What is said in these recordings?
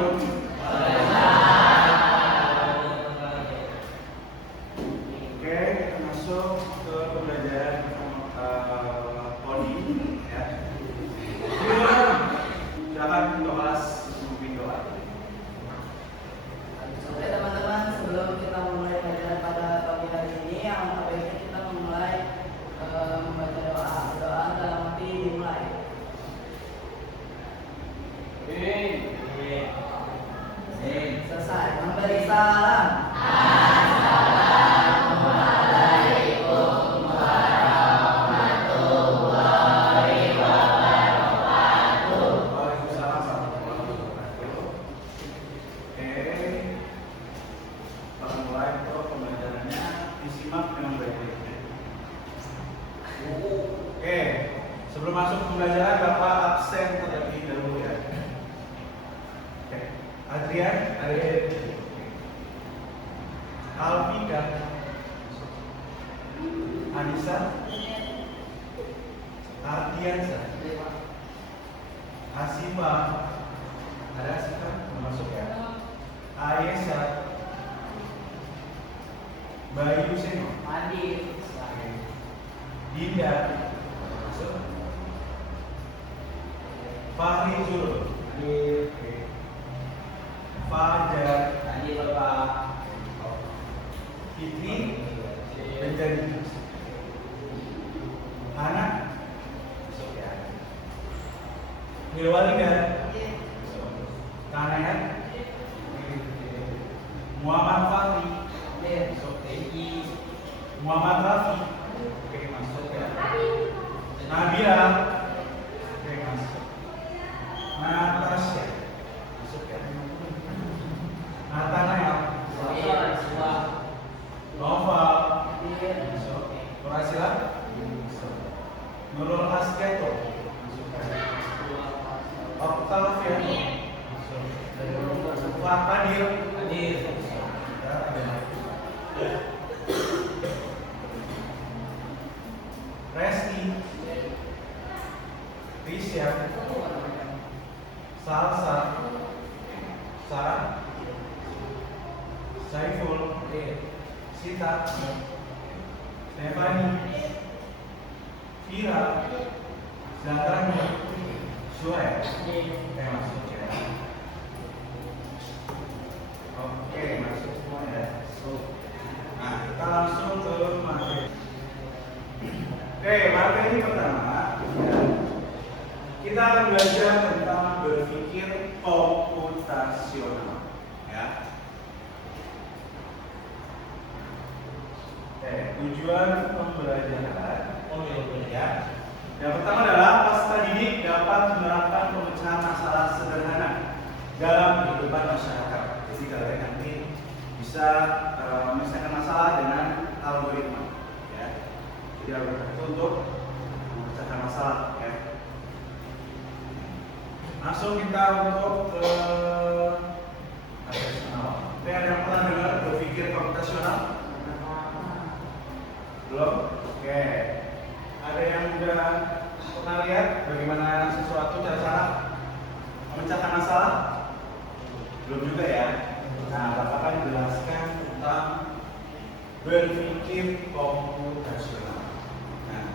Oke, kita masuk ke pembelajaran poli ya. Silakan kelas memimpin doa. Oke teman-teman, sebelum kita memulai pelajaran pada pagi hari ini, yang baiknya kita memulai membaca doa. Doa dalam arti dimulai. Selesai. Memberi salam. Waalaikumsalam warahmatullahi wabarakatuh. Oke, kita mulai untuk pembelajarannya, disimak dengan baik-baik. Oke, sebelum masuk pembelajaran, Bapak absen terlebih dahulu ya. Oke, Adrian, Alvika, Anissa, Ardiansa, Asifa, ada Asifa masuk ya. Ayesa, Bayu Seno, Hadir. Dinda, masuk. Fahri Zul, Fajar, Hadir Bapak. Fitri, Benjani, Anak, masuk ya. Nilwalida, Tanaya, Muhammad Fahri, masuk. Muhammad Rafi, oke masuk ya. Nabila, oke masuk. Natasha, masuk ya. Nathanael, Noval, masuk. Nurasila, masuk. Nurul Asketo, masuk ya. Octavia, masuk. Fadil, hadir. Ya, ada. Resti, Risha, Salsa, Sarah, Saiful, Sita, Stefani, Vira, Zahrani, Suhaib. Oke, masuk ya. Oke, masuk semua ya. Nah, kita langsung ke materi. Oke, materi pertama kita akan belajar tentang berpikir komputasional ya. Oke, tujuan pembelajaran ya. Yang pertama adalah peserta didik dapat menerapkan pemecahan masalah sederhana dalam kehidupan masyarakat. Jadi kalian nanti bisa menyelesaikan masalah dengan algoritma ya. Jadi algoritma untuk memecahkan masalah ya. Langsung kita untuk ke komputasional. Oke, ada yang pernah dengar berpikir komputasional? Belum? Oke. Ada yang sudah pernah lihat bagaimana sesuatu cara-cara memecahkan masalah? Belum juga ya. Nah, Bapak akan menjelaskan tentang berpikir komputasional. Nah,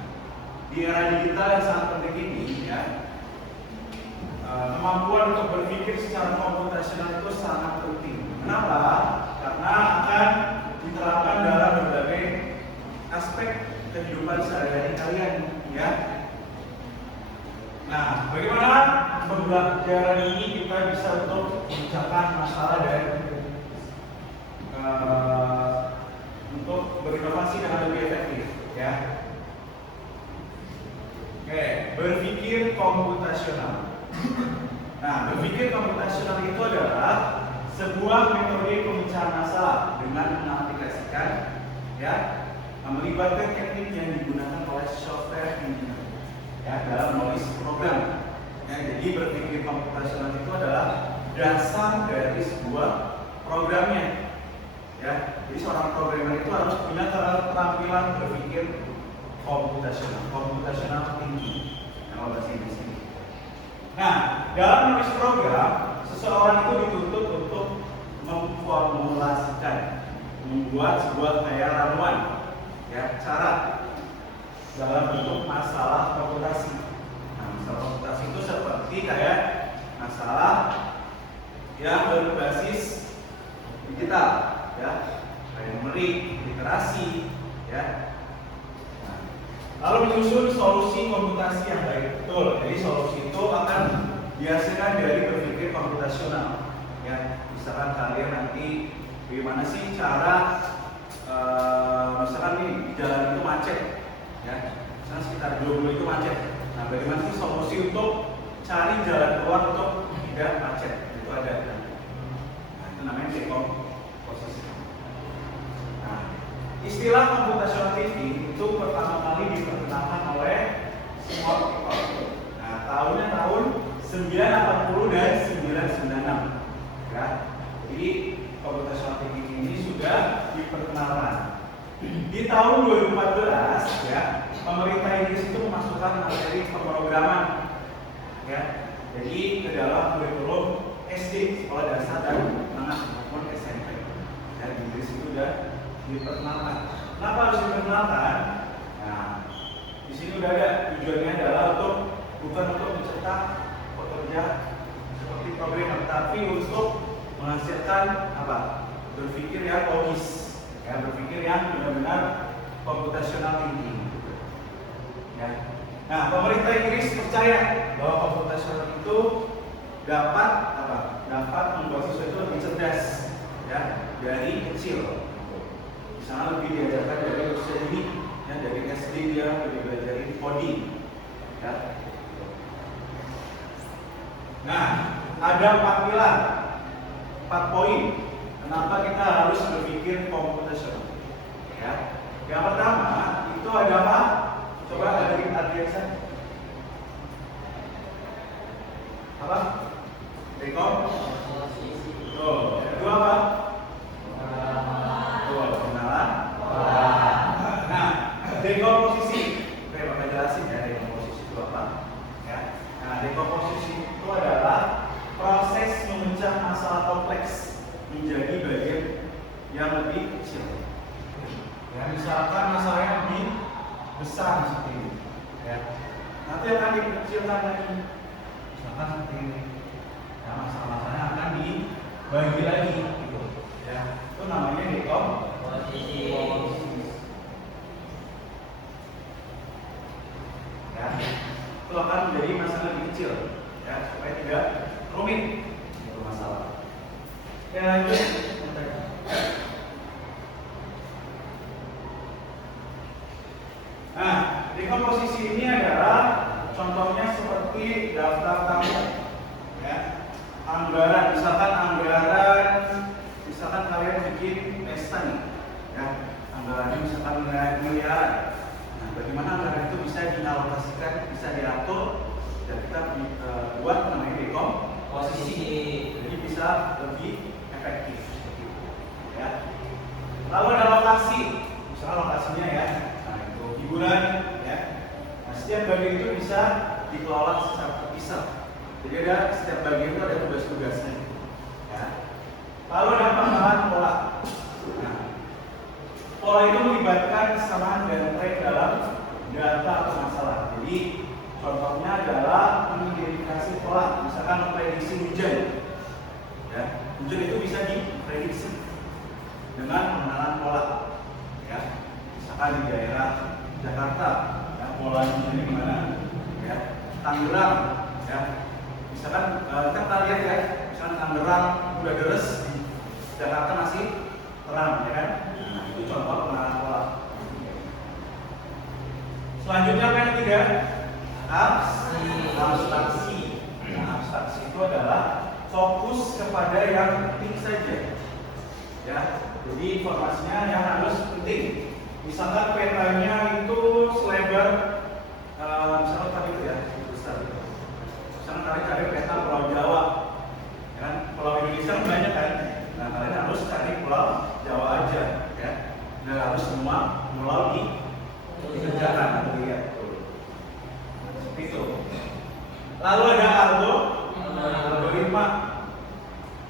di era digital yang sangat penting ini ya, kemampuan untuk berpikir secara komputasional itu sangat penting. Kenapa? Karena akan diterapkan dalam berbagai aspek kehidupan sehari-hari kalian ya. Nah, bagaimana pembelajaran ini kita bisa untuk memecahkan masalah dan untuk berinovasi dengan lebih efektif ya. Oke, berpikir komputasional. Nah, berpikir komputasional itu adalah sebuah metode pemecahan masalah dengan mengaplikasikan ya, melibatkan teknik yang digunakan oleh software engineer ya dalam menulis program. Ya, jadi berpikir komputasional itu adalah dasar dari sebuah programnya. Ya, jadi seorang programmer itu harus punya keterampilan berpikir komputasional tinggi. Nama bahasa Inggris ini. Nah, dalam menulis program seseorang itu dituntut untuk memformulasikan, membuat sebuah kayak ramuan, ya, cara dalam bentuk masalah komputasi. Nah, masalah komputasi itu seperti kayak masalah yang berbasis digital, ya, kayak numerik, literasi, ya. Nah, lalu menyusun solusi komputasi yang baik. Betul. Jadi solusi itu akan dihasilkan dari berpikir komputasional, ya. Misalkan kalian nanti bagaimana sih cara misalkan nih di jalan itu macet, ya, misalkan sekitar 20 itu macet. Nah, bagaimana sih solusi untuk cari jalan keluar untuk tidak macet? Itu ada. Nah, itu namanya dekomposisi. Nah, istilah computational thinking itu pertama kali diperkenalkan oleh Simon Picot. Nah, tahunnya tahun 980 dan 996. Ya. Jadi computational thinking ini sudah diperkenalkan. Di tahun 2014, ya, pemerintah Inggris itu memasukkan materi pemrograman, ya, jadi ke dalam kurikulum SD, sekolah dasar dan menengah maupun SMP. Ya, di Inggris itu sudah diperkenalkan. Kenapa harus diperkenalkan? Nah, di sini udah ada tujuannya adalah bukan untuk mencetak pekerja seperti programmer, tapi untuk menghasilkan apa? Berpikir yang logis, ya, berpikir yang benar-benar computational thinking. Ya. Nah, pemerintah Inggris percaya bahwa computational itu dapat apa? Dapat membuat siswa itu lebih cerdas, ya, dari kecil. Misalnya lebih diajarkan dari usia dini, ya, dari SD dia lebih belajarin coding, ya. Nah, ada 4 pilar, 4 poin. Kenapa kita harus berpikir computational? Ya. Yang pertama itu adalah, coba ada Adrian, apa? Dekomposisi. Oh, yang kedua apa? Pengenalan. Nah, dekomposisi. Oke, maka jelasin ya dekomposisi itu apa. Ya. Nah, dekomposisi itu adalah proses memecah masalah kompleks menjadi bagian yang lebih kecil. Ya, misalkan masalahnya lebih besar seperti ini, ya. Nanti akan dikecilkan lagi, misalkan seperti ini. Ya, masalah-masalahnya akan dibagi lagi, gitu. Ya, itu namanya dekomposisi. Ya, itu akan menjadi masalah lebih kecil, ya, supaya tidak rumit itu masalah. Ya, lanjut. Nah, dekomposisi ini adalah contohnya seperti daftar tamu, ya. Anggaran, misalkan kalian bikin pesta nih, ya. Anggarannya misalkan miliaran. Nah, bagaimana anggaran itu bisa dialokasikan, bisa diatur, dan kita buat namanya dekomposisi. Jadi bisa lebih efektif, ya. Lalu ada lokasi, misalkan lokasinya, ya, hiburan, ya. Nah, setiap bagian itu bisa dikelola secara terpisah. Jadi ada setiap bagian itu ada tugas-tugasnya, ya. Lalu ada pengembangan pola. Nah, pola itu melibatkan kesamaan dan tren dalam data atau masalah. Jadi contohnya adalah mengidentifikasi pola, misalkan memprediksi hujan, ya. Hujan itu bisa diprediksi dengan pengenalan pola, ya. Misalkan di daerah Jakarta, ya, polanya ini gimana, ya. Tangerang, ya, misalkan kita lihat, ya, misalkan Tangerang udah deres, Jakarta masih terang, ya kan. Nah, itu contoh pengenalan pola. Selanjutnya apa yang ketiga? Abstraksi. Nah, abstraksi itu adalah fokus kepada yang penting saja, ya. Jadi informasinya yang harus penting. Misalkan petanya itu selebar, misalkan tadi itu, ya, besar itu. Misalkan kalian cari peta Pulau Jawa, kan? Pulau Indonesia banyak kan? Nah, kalian harus cari Pulau Jawa aja, ya. Nggak harus semua pulau dikerjakan atau dilihat. Seperti itu. Lalu ada algoritma.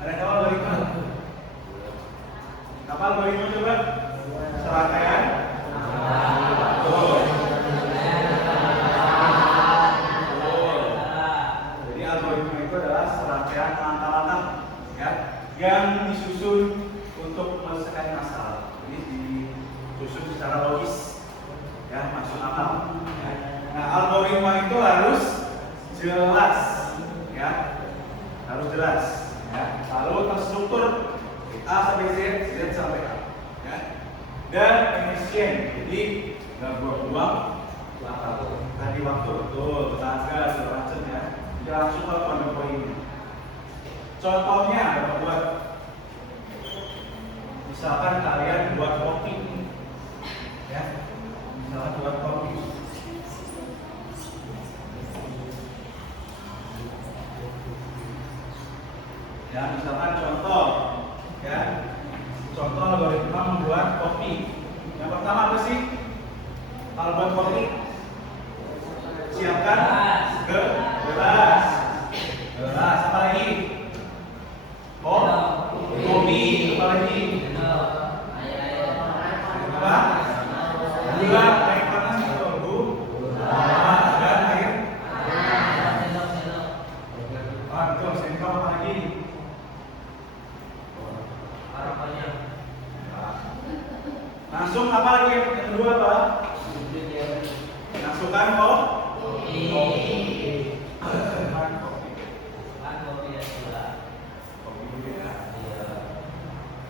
Ada tahu algoritma? Apa algoritma coba? Serangkaian. Jadi algoritma itu adalah serangkaian langkah-langkah ya, yang disusun untuk menyelesaikan masalah. Jadi disusun secara logis, ya, masuk akal. Ya. Nah, algoritma itu harus jelas, ya, harus jelas. Ya. Lalu terstruktur A sampai Z, Z sampai A, ya. Dan efisien, jadi nggak buang-buang tadi waktu, betul, tenaga segala macam ya. Jadi langsung ke pada poin. Contohnya Bapak buat, misalkan kalian buat kopi, ya, misalkan buat kopi. Ya, misalkan contoh, ya, contoh algoritma membuat kopi. Yang pertama apa sih? Kalau buat kopi, siapkan gelas, gelas, apa lagi? Oh, kopi, apa lagi? Apa? Gula, air panas, tunggu. Dan air. Ah, betul. Sendok apa lagi? Langsung apa lagi? Yang kedua apa? Masukkan kopi.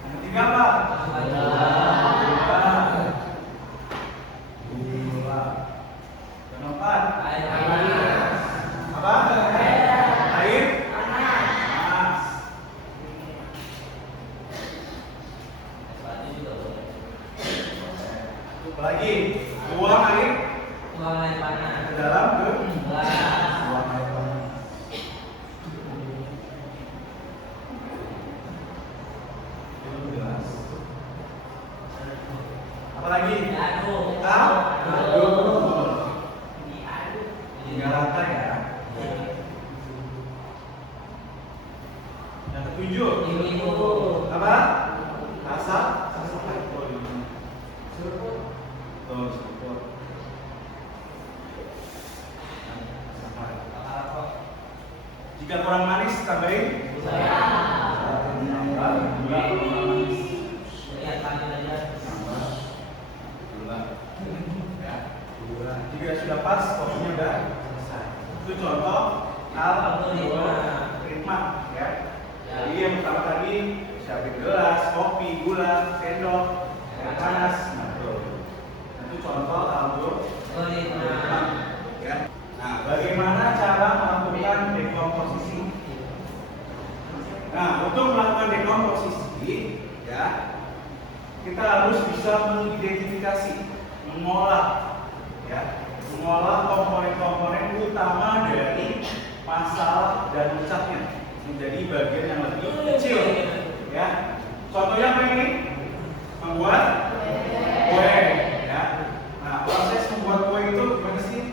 Yang ketiga apa? Gula. Yang keempat? Apa? Air panas. Apa lagi? Buang air ke dalam buang air panas. Itu jelas. Apa lagi? Aduk. Tiga langkah ya. Yang ketujuh. Apa? Masak. Tuh, seruput. Jika kurang manis, tambahin. Tambah gula kurang manis. Tambah gula. Ya. Jika sudah pas, kopinya udah selesai. Itu contoh algoritma, ya. Jadi yang pertama tadi siapin gelas, kopi, gula, sendok, air panas. Nah, itu contoh algoritma. Ya. Nah, bagaimana cara melakukan dekomposisi? Nah, untuk melakukan dekomposisi, ya, kita harus bisa mengidentifikasi, mengolah, ya, mengolah komponen-komponen utama dari masalah dan ucapnya menjadi bagian yang lebih kecil, ya. Contohnya apa ini? Membuat kue, ya. Nah, proses membuat kue itu gimana sih?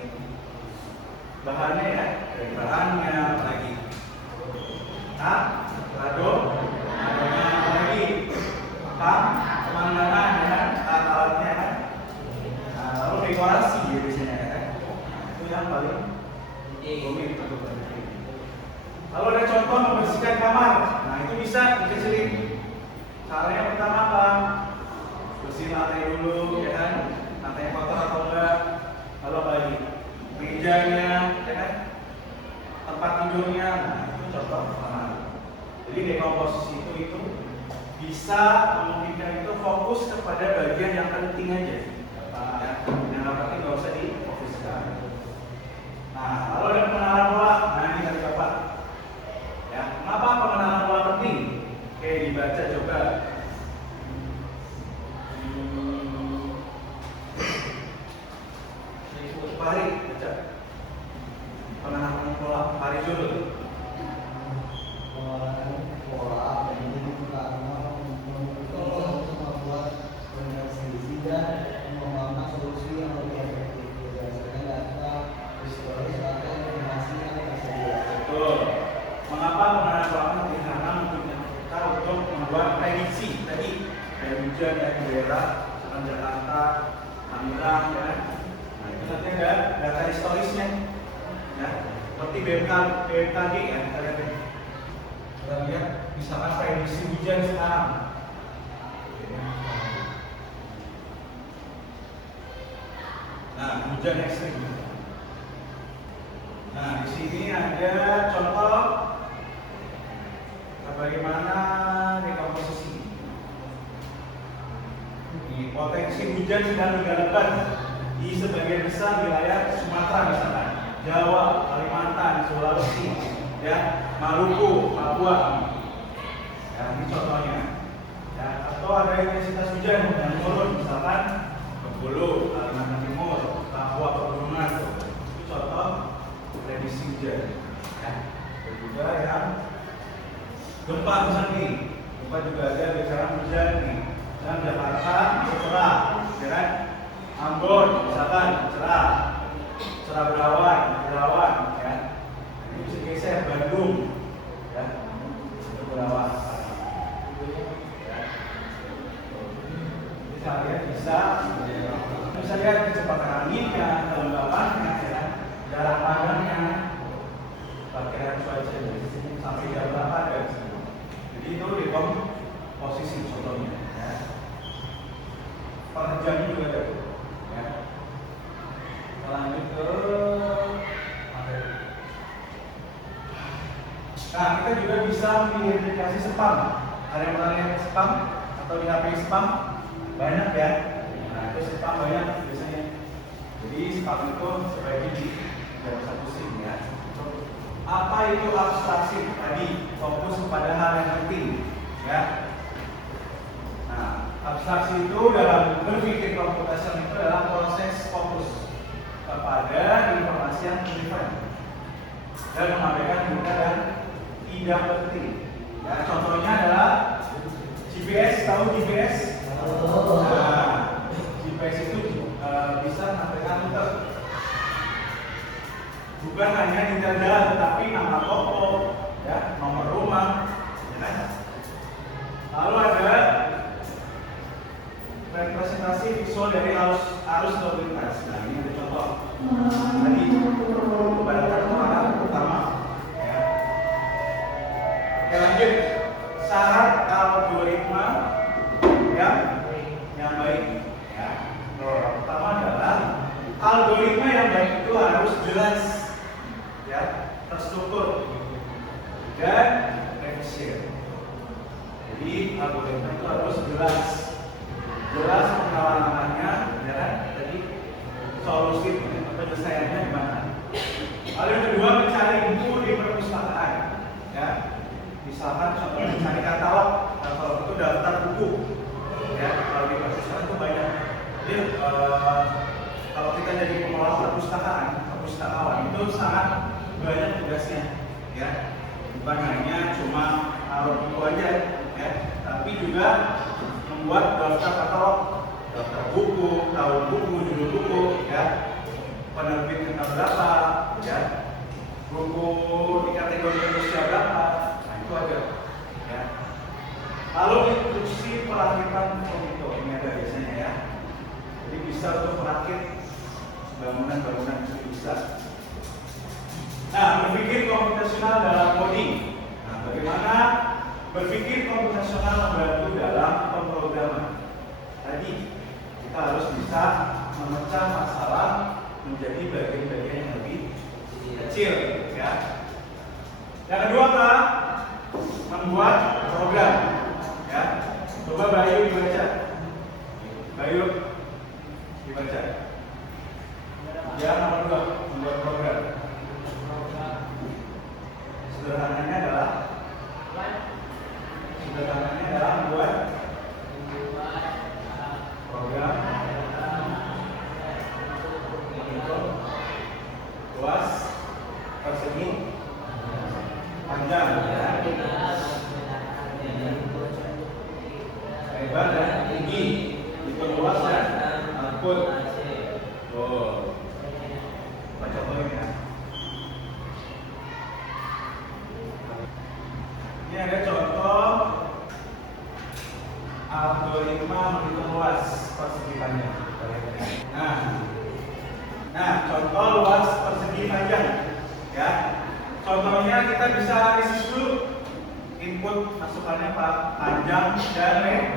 Bahannya ya, dari bahannya apa lagi? Adonya apa lagi? Pemandangan ya, alat-alatnya kan. Nah, lalu dekorasi ya biasanya ya. Itu yang paling rumit untuk berarti. Lalu ada contoh membersihkan kamar. Nah, itu bisa dikecilin. Caranya pertama apa? Bersihin lantai dulu, ya kan? Lantainya kotor atau enggak? Lalu apa lagi? Mejanya, ya kan? Tempat tidurnya. Nah, itu contoh pertama. Jadi dekomposisi itu bisa memungkinkan itu fokus kepada bagian yang penting aja. Ya, yang penting nggak usah difokuskan. Nah, lalu ada pengenalan pola. Nah, ini dari Bapak. Ya, kenapa pengenalan pola penting? Oke, dibaca coba. Hari baca. Pengenalan pola hari dulu. Pola penting karena untuk membuat komunikasi dan membangun solusi yang lebih efektif berdasarkan data historis atau informasi hujan ya di daerah misalkan Jakarta, Tangerang ya. Nah itu nanti ada data historisnya ya, seperti BMKG ya, kita lihat misalkan prediksi hujan sekarang. Nah, hujan ekstrim. Nah, di sini ada contoh bagaimana dekomposisi. Di potensi hujan sedang hingga lebat di sebagian besar wilayah Sumatera misalkan, Jawa, Kalimantan, Sulawesi, ya, Maluku, Papua. Ya, ini contohnya. Ya, atau ada intensitas hujan yang turun misalkan Bengkulu, Kalimantan Timur, Papua Pegunungan. Itu contoh prediksi hujan. Ya. Dan juga yang gempa misalnya nih, gempa juga ada besaran hujan nih. Misalkan Jakarta cerah, ya kan? Ambon misalkan cerah, cerah berawan, ya. Ini bisa geser Bandung, ya, berawan. Ya. Jadi kalian bisa lihat kecepatan anginnya, kelembabannya, ya, jarak pandangnya, perkiraan cuaca sampai jam berapa ada. Jadi itu posisi contohnya. Ya. Per jamnya juga ada. Ya. Kita lanjut ke materi. Nah, kita juga bisa mengidentifikasi spam. Ada yang pernah lihat spam atau di HP spam? Banyak ya. Nah, itu spam banyak biasanya. Jadi spam itu sebaiknya tidak usah pusing ya. Apa itu abstraksi? Tadi fokus kepada hal yang penting, ya. Nah, abstraksi itu dalam berpikir komputasional itu adalah proses fokus kepada informasi yang relevan dan mengabaikan bukan dan tidak penting. Ya, contohnya adalah GPS. Tahu GPS? Nah, GPS itu bisa menyampaikan rute. Bukan hanya detail jalan, tetapi nama toko, ya, nomor rumah, ya kan? Lalu ada representasi visual dari arus lalu lintas. Nah, ini ada contoh. Tadi kepadatan orang pertama. Ya. Oke, lanjut. Syarat algoritma yang baik. Ya. Pertama adalah algoritma yang baik itu harus jelas, ya, terstruktur dan efisien. Jadi algoritma itu harus jelas pengalamannya, ya kan? Jadi solusi penyelesaiannya gimana? Lalu yang kedua, mencari buku di perpustakaan, ya. Misalkan contohnya mencari katalog itu daftar buku, ya. Kalau di perpustakaan itu banyak. Jadi kalau kita jadi pengelola perpustakawan itu sangat banyak tugasnya, ya. Bukan hanya cuma naruh buku aja, ya, tapi juga membuat daftar katalog, daftar buku, tahun buku, judul buku, ya, penerbit tanggal berapa, ya, buku di kategori usia berapa, nah itu ada, ya. Lalu instruksi perakitan itu ini ada biasanya, ya. Jadi bisa untuk merakit bangunan itu bisa. Nah, berpikir komputasional dalam coding. Nah, bagaimana berpikir komputasional membantu dalam pemrograman? Tadi kita harus bisa memecah masalah menjadi bagian-bagian yang lebih kecil, ya. Yang kedua apa? Membuat program, ya. Coba Bayu dibaca. Yang nomor 2, membuat program. Sederhananya adalah membuat program untuk luas, persegi, panjang, lebar dan tinggi, itu luas dan angkut. Oh, baca contohnya. Ini ada contoh algoritma menghitung luas persegi panjang. Nah, contoh luas persegi panjang, ya. Contohnya kita bisa analisis dulu. Input masukannya Pak, panjang dan lebar.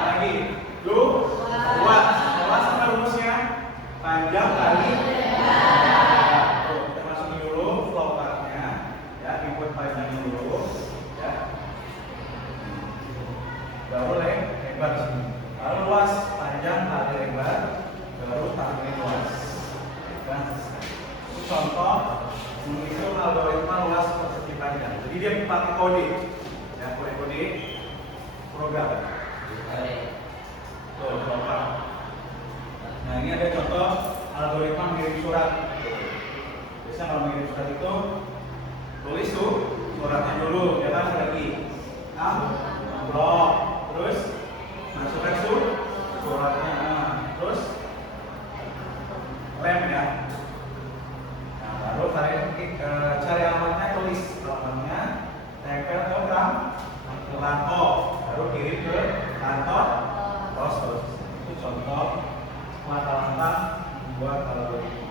Lagi, luas. Luas apa rumusnya? Panjang kali lebar. Tuh, kita masukin dulu flow chartnya, ya. Input panjangnya dulu, ya. Baru lebar sini. Lalu luas, panjang kali lebar, baru target luas. Dan itu contoh menghitung algoritma luas persegi panjang. Jadi dia pakai kode, ya, kode program. Tuh, contoh. Nah, ini ada contoh algoritma mengirim surat. Biasanya kalau mengirim surat itu tulis tuh suratnya dulu, ya kan, lagi blok, terus masukkan suratnya, terus lem, ya. Nah, baru cari alamatnya, tulis alamatnya, tempel ke belakang, baru kirim ke kantor pos. Itu contoh langkah-langkah membuat algoritma.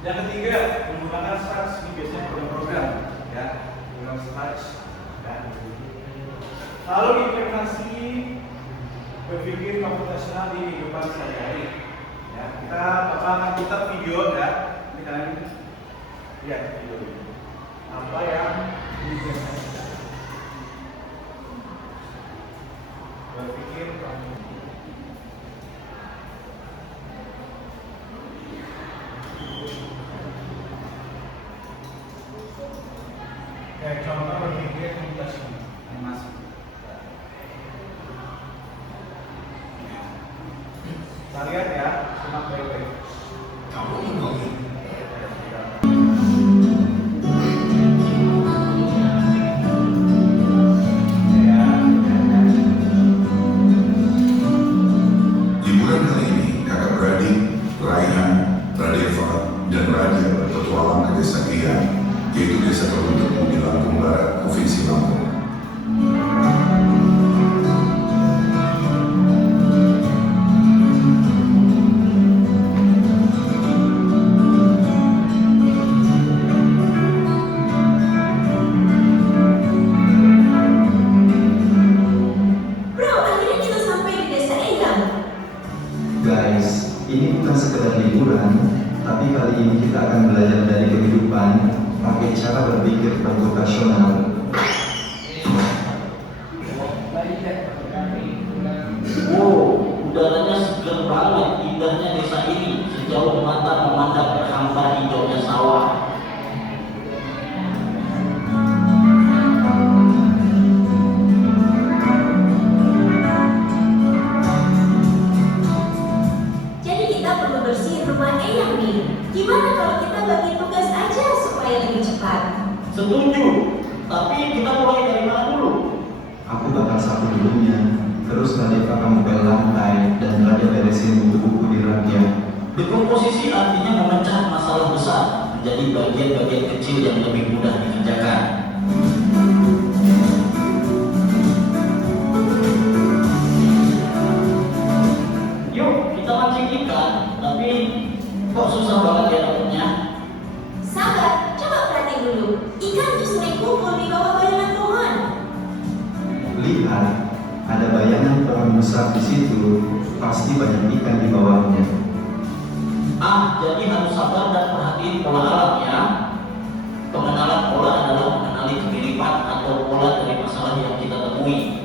Yang ketiga, menggunakan starch. Ini biasanya program, ya, program starch, ya. Lalu implementasi berpikir komputasional di kehidupan sehari-hari. Ya, kita akan putar video, ya. Ini kalian lihat video ini. Apa yang diimplementasikan? Berpikir kayak contoh berpikir komputasional animasi. Kita lihat, ya, simak baik-baik. Liburan kali ini, kakak beradik, Raihan, Radeva, dan Radia berpetualang ke desa Gia, yaitu desa terbentuk di Lampung Barat, Provinsi Lampung. Guys, ini bukan sekedar liburan, tapi kali ini kita akan belajar dari kehidupan pakai cara berpikir komputasional. Wow, udaranya segar banget, indahnya desa ini. Sejauh mata memandang berhampa hijaunya sawah. Jadi kita perlu bersihin rumah Eyang nih. Gimana kalau kita bagi tugas aja supaya lebih cepat? Setuju, tapi kita mulai dari mana dulu? Aku bakal sapu dulunya, terus Radeva kamu pel lantai, dan Radia beresin buku-buku di rak-nya. Dekomposisi artinya memecah masalah besar menjadi bagian-bagian kecil yang lebih mudah dikerjakan. Yuk, kita mancing ikan, tapi kok susah banget ya dapetnya? Sabar, coba perhatiin dulu. Ikan tuh sering kumpul di bawah bayangan pohon. Lihat, ada bayangan pohon besar di situ, pasti banyak ikan di bawahnya. Jadi harus sabar dan perhatiin pola alam ya. Pengenalan pola adalah mengenali kemiripan atau pola dari masalah yang kita temui.